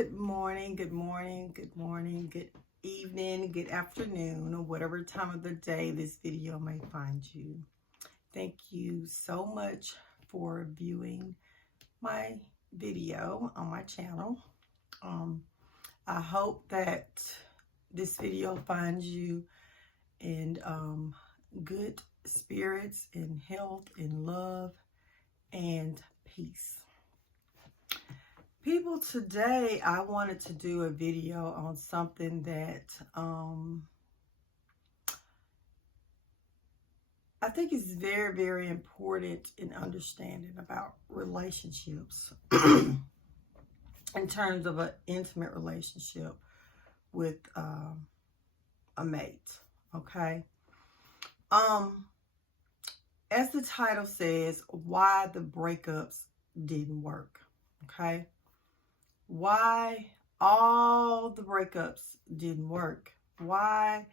Good morning, good morning, good morning, good evening, good afternoon, or whatever time of the day this video may find you. Thank you so much for viewing my video on my channel. I hope that this video finds you in good spirits, in health, in love, and peace. People, today I wanted to do a video on something that I think is very, very important in understanding about relationships in terms of an intimate relationship with a mate, okay? As the title says, why the breakups didn't work, okay? Why all the breakups didn't work. Why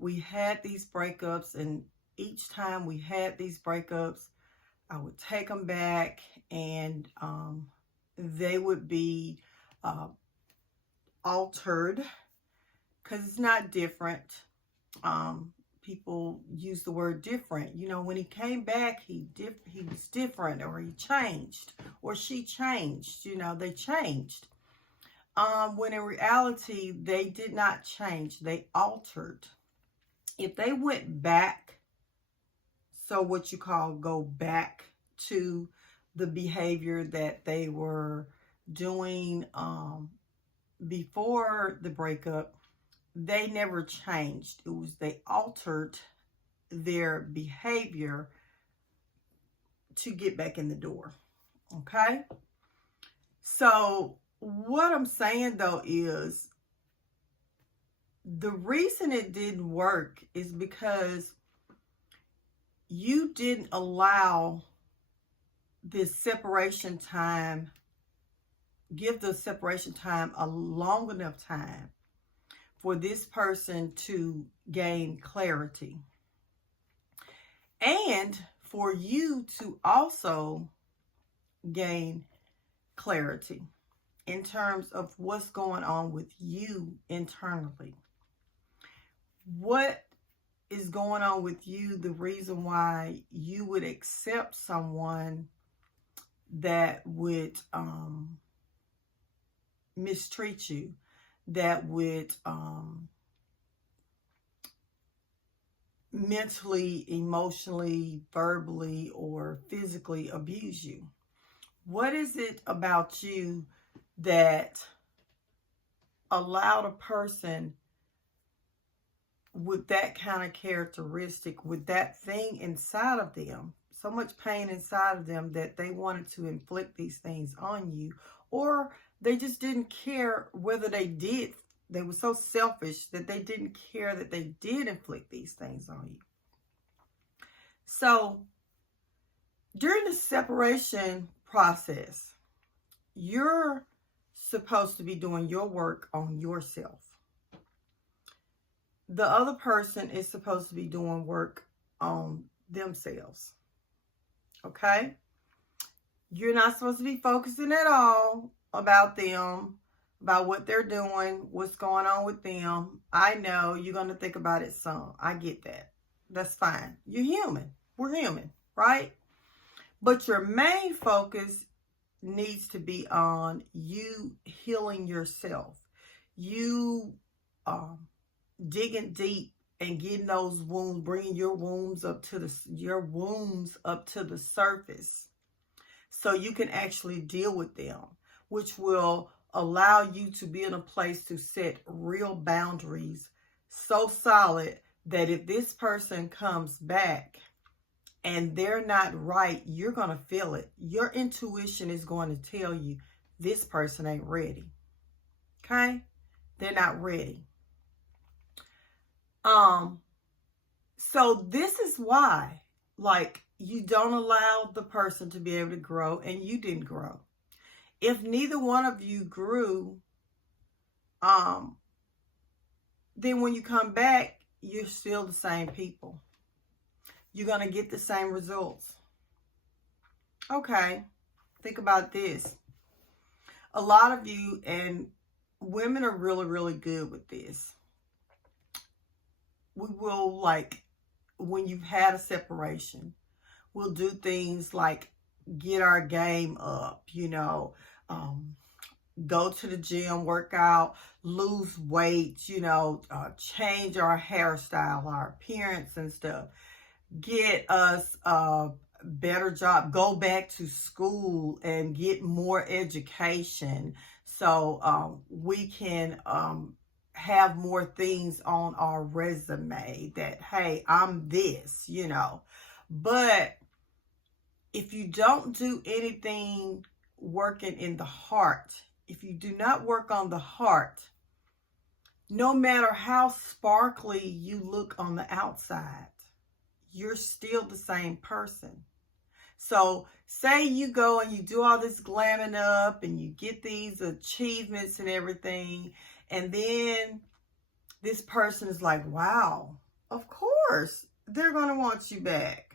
we had these breakups, and each time we had these breakups, I would take them back and they would be altered, because it's not different. People use the word different. You know, when he came back, he was different, or he changed, or she changed. You know, they changed. When in reality, they did not change. They altered. If they went back, so what you call go back to the behavior that they were doing before the breakup, they never changed. It was they altered their behavior to get back in the door. Okay? So what I'm saying though is the reason it didn't work is because you didn't allow this separation time, give the separation time a long enough time for this person to gain clarity, and for you to also gain clarity in terms of what's going on with you internally. What is going on with you, the reason why you would accept someone that would mistreat you, that would mentally, emotionally, verbally, or physically abuse you. What is it about you that allowed a person with that kind of characteristic, with that thing inside of them, so much pain inside of them, that they wanted to inflict these things on you? Or they just didn't care whether they did. They were so selfish that they didn't care that they did inflict these things on you. So during the separation process, you're supposed to be doing your work on yourself. The other person is supposed to be doing work on themselves. Okay? You're not supposed to be focusing at all about them, about what they're doing, what's going on with them. I know you're going to think about it some. I get that. That's fine. You're human. We're human, right? But your main focus needs to be on you healing yourself. You digging deep and getting those wounds, bringing your wounds up to the surface, so you can actually deal with them, which will allow you to be in a place to set real boundaries so solid that if this person comes back and they're not right, you're going to feel it. Your intuition is going to tell you this person ain't ready. Okay? They're not ready. So this is why, like, you don't allow the person to be able to grow, and you didn't grow. If neither one of you grew, then when you come back, you're still the same people. You're going to get the same results. Okay, think about this. A lot of you, and women are really, really good with this. We will, like, when you've had a separation, we'll do things like get our game up, you know, go to the gym, work out, lose weight, you know, change our hairstyle, our appearance and stuff, get us a better job, go back to school and get more education so we can have more things on our resume that, hey, I'm this, you know. But if you don't do anything working in the heart, if you do not work on the heart, no matter how sparkly you look on the outside, you're still the same person. So say you go and you do all this glamming up and you get these achievements and everything, and then this person is like, wow, of course they're going to want you back.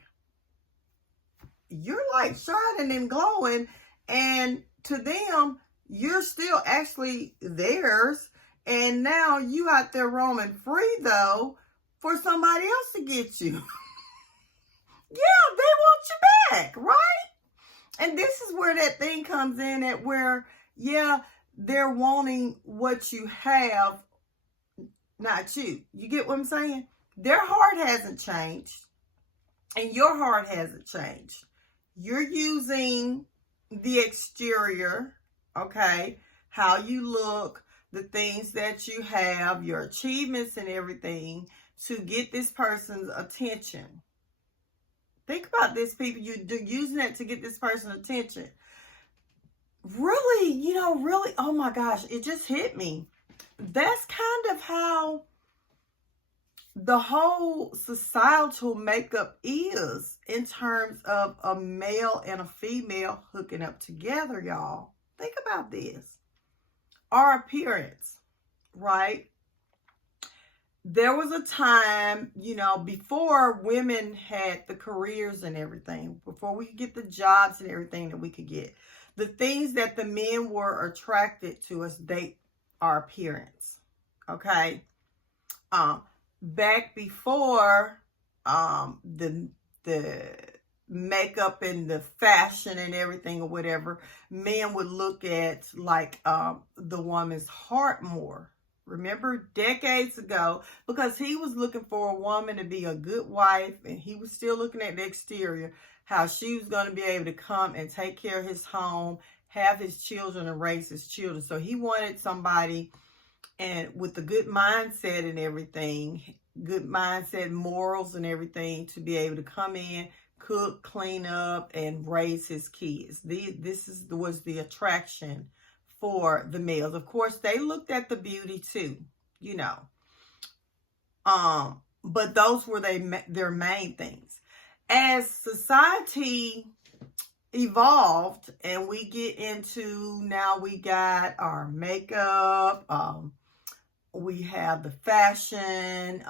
You're like shining and glowing, and to them, you're still actually theirs. And now you out there roaming free, though, for somebody else to get you. Yeah, they want you back, right? And this is where that thing comes in at where, yeah, they're wanting what you have, not you. You get what I'm saying? Their heart hasn't changed, and your heart hasn't changed. You're using the exterior, okay, how you look, the things that you have, your achievements and everything to get this person's attention. Think about this, people. You're using it to get this person's attention. Really, you know, really, oh my gosh, it just hit me. That's kind of how the whole societal makeup is in terms of a male and a female hooking up together, y'all. Think about this. Our appearance, right? There was a time, you know, before women had the careers and everything, before we could get the jobs and everything that we could get, the things that the men were attracted to us, our appearance, okay? Back before the makeup and the fashion and everything or whatever, men would look at like the woman's heart more. Remember, decades ago, because he was looking for a woman to be a good wife, and he was still looking at the exterior, how she was going to be able to come and take care of his home, have his children, and raise his children. So he wanted somebody and with a good mindset and everything, good mindset, morals and everything, to be able to come in, cook, clean up, and raise his kids. This was the attraction for the males. Of course, they looked at the beauty too, you know. But those were their main things. As society evolved and we get into, now we got our makeup, we have the fashion,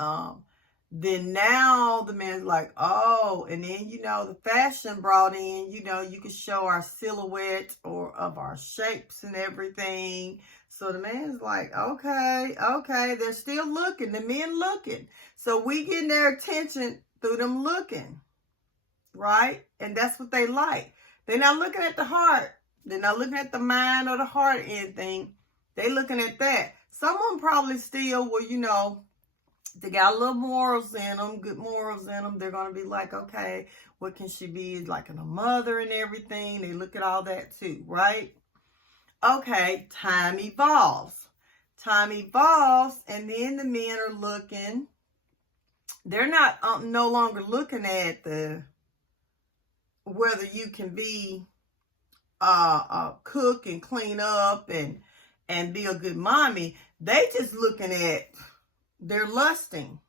then now the man's like, oh, and then, you know, the fashion brought in, you know, you can show our silhouette or of our shapes and everything. So the man's like, okay, they're still looking, the men looking. So we getting their attention through them looking, right? And that's what they like. They're not looking at the heart. They're not looking at the mind or the heart or anything. They looking at that. Someone probably still, well, you know, they got a little morals in them, good morals in them. They're going to be like, okay, what can she be? Like a mother and everything. They look at all that too, right? Okay, time evolves. Time evolves, and then the men are looking. They're not no longer looking at whether you can be cook and clean up and be a good mommy. They just looking at, they're lusting.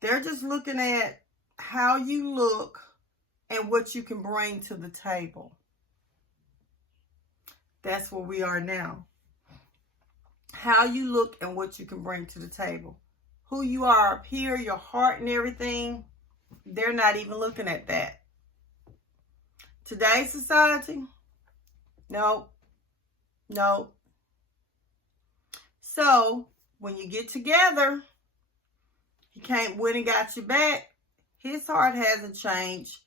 They're just looking at how you look and what you can bring to the table. That's where we are now. How you look and what you can bring to the table. Who you are up here, your heart and everything, they're not even looking at that. Today's society, no. So when you get together, he came, went and got you back. His heart hasn't changed.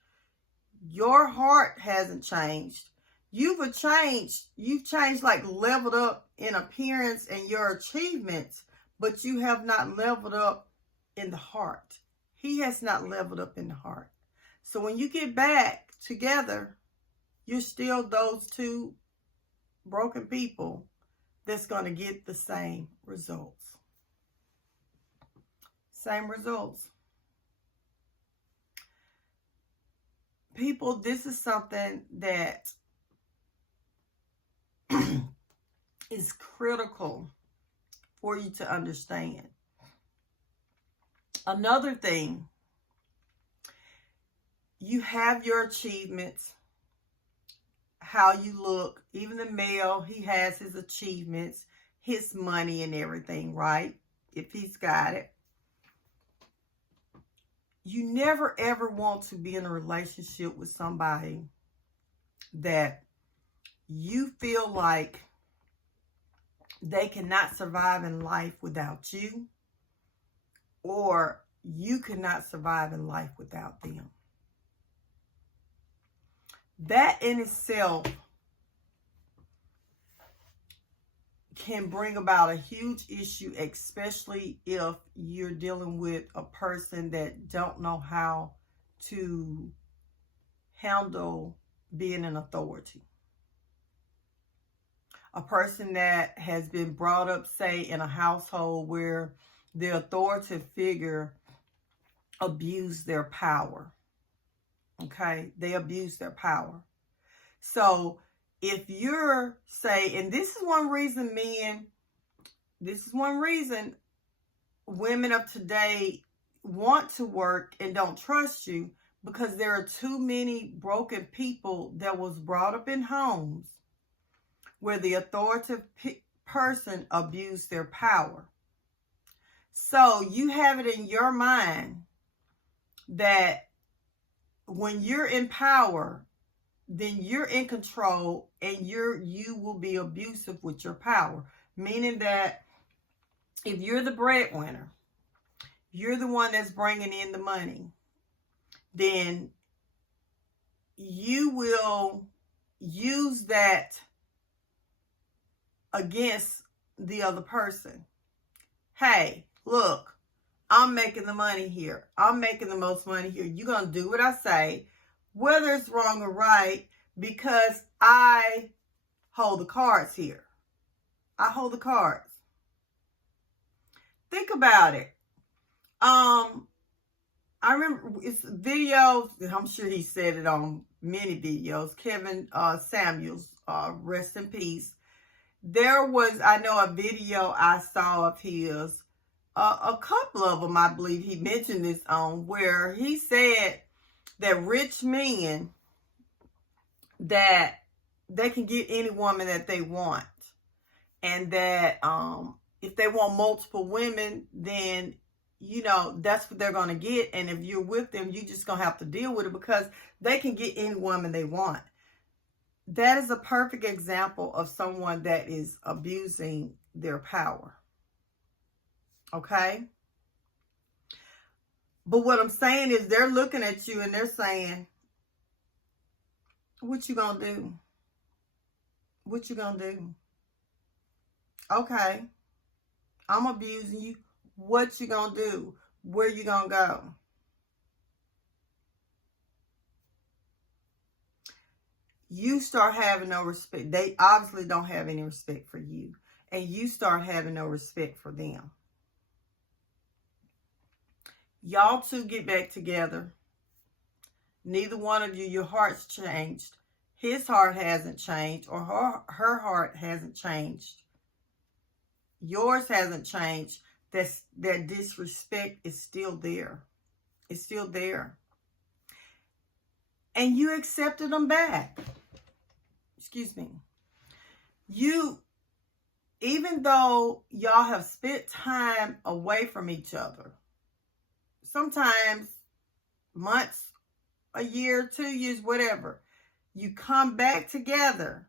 Your heart hasn't changed. You've changed, like leveled up in appearance and your achievements, but you have not leveled up in the heart. He has not leveled up in the heart. So when you get back together, you're still those two broken people that's going to get the same results. Same results. People, this is something that is critical for you to understand. Another thing, you have your achievements, how you look. Even the male, he has his achievements, his money and everything, right? If he's got it. You never ever want to be in a relationship with somebody that you feel like they cannot survive in life without you, or you cannot survive in life without them. That in itself can bring about a huge issue, especially if you're dealing with a person that don't know how to handle being an authority. A person that has been brought up, say, in a household where the authoritative figure abused their power. Okay? They abuse their power. So if you're, say, and this is one reason women of today want to work and don't trust you, because there are too many broken people that was brought up in homes where the authoritative person abused their power. So you have it in your mind that when you're in power, then you're in control and you will be abusive with your power. Meaning that if you're the breadwinner, you're the one that's bringing in the money, then you will use that against the other person. Hey, look, I'm making the money here. I'm making the most money here. You're going to do what I say, whether it's wrong or right, because I hold the cards here. I hold the cards. Think about it. I remember it's videos, I'm sure he said it on many videos. Kevin Samuels, rest in peace. There was, I know, a video I saw of his, a couple of them, I believe he mentioned this on, where he said that rich men, that they can get any woman that they want. And that if they want multiple women, then, you know, that's what they're going to get. And if you're with them, you're just going to have to deal with it because they can get any woman they want. That is a perfect example of someone that is abusing their power. Okay? But what I'm saying is they're looking at you and they're saying, what you gonna do? What you gonna do? Okay, I'm abusing you. What you gonna do? Where you gonna go? You start having no respect. They obviously don't have any respect for you. And you start having no respect for them. Y'all two get back together. Neither one of you, your heart's changed. His heart hasn't changed, or her heart hasn't changed. Yours hasn't changed. That disrespect is still there. It's still there. And you accepted them back. Excuse me. You, even though y'all have spent time away from each other, sometimes months, a year, 2 years, whatever, you come back together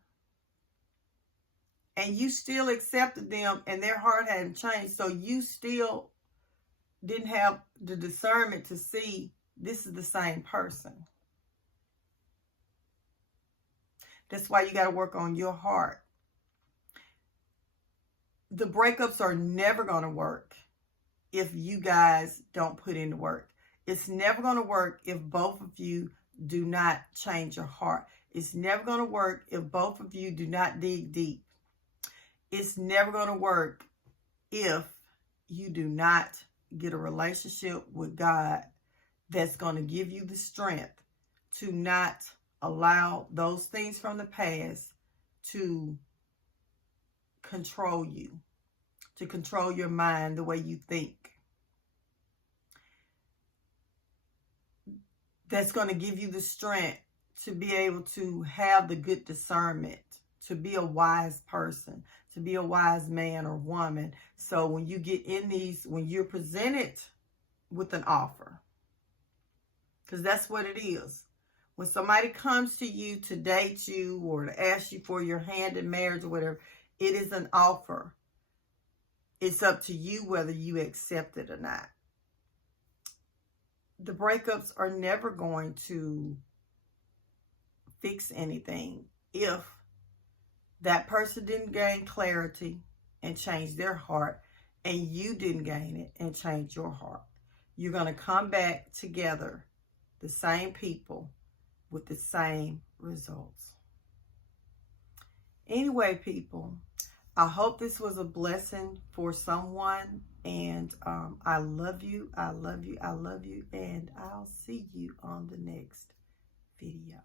and you still accepted them and their heart hadn't changed, so you still didn't have the discernment to see this is the same person. That's why you got to work on your heart. The breakups are never going to work if you guys don't put in the work. It's never going to work if both of you do not change your heart. It's never going to work if both of you do not dig deep. It's never going to work if you do not get a relationship with God that's going to give you the strength to not allow those things from the past to control you, to control your mind, the way you think. That's going to give you the strength to be able to have the good discernment, to be a wise person, to be a wise man or woman. So when you get in these, when you're presented with an offer, because that's what it is. When somebody comes to you to date you or to ask you for your hand in marriage or whatever, it is an offer. It's up to you whether you accept it or not. The breakups are never going to fix anything if that person didn't gain clarity and change their heart, and you didn't gain it and change your heart. You're going to come back together, the same people, with the same results. Anyway, people, I hope this was a blessing for someone, and I love you, I love you, I love you, and I'll see you on the next video.